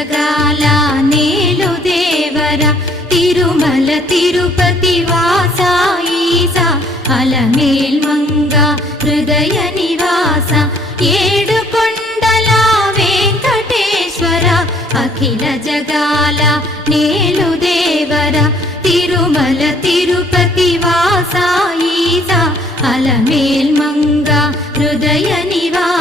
జగాల నేలు దేవర తిరుమల తిరుపతి వాస ఈసా అలమేల్ మంగ హృదయ నివాస ఏడు కొండల వెంకటేశ్వర అఖిల జగాల నేలు దేవర తిరుమల తిరుపతి వాస ఈసా అలమేల్ మంగ హృదయ నివాస